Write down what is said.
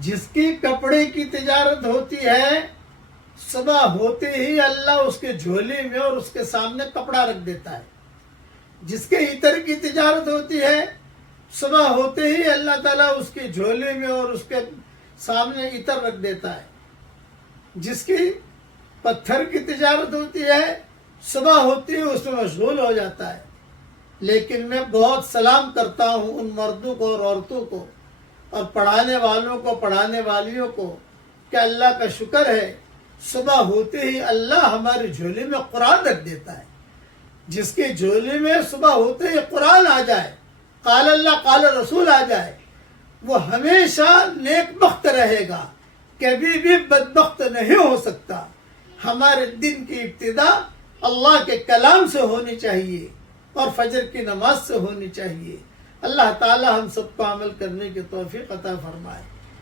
جس کی کپڑے کی تجارت ہوتی ہے صبح ہوتے ہی اللہ اس کے جھولی میں اور اس کے سامنے کپڑا رکھ دیتا ہے. جس کے عطر کی تجارت ہوتی ہے صبح ہوتے ہی اللہ تعالیٰ اس کی جھولی میں اور اس کے سامنے عطر رکھ دیتا ہے. جس کی پتھر کی تجارت ہوتی ہے صبح ہوتی ہے اس میں مشغول ہو جاتا ہے. لیکن میں بہت سلام کرتا ہوں ان مردوں کو اور عورتوں کو اور پڑھانے والوں کو پڑھانے والیوں کو کہ اللہ کا شکر ہے صبح ہوتے ہی اللہ ہماری جھولی میں قرآن رکھ دیتا ہے. جس کی جھولی میں صبح ہوتے ہی قرآن آ جائے، قال اللہ قال رسول آ جائے، وہ ہمیشہ نیک بخت رہے گا، کبھی بھی بدبخت نہیں ہو سکتا. ہمارے دن کی ابتدا اللہ کے کلام سے ہونی چاہیے اور فجر کی نماز سے ہونی چاہیے. اللہ تعالی ہم سب کو عمل کرنے کی توفیق عطا فرمائے.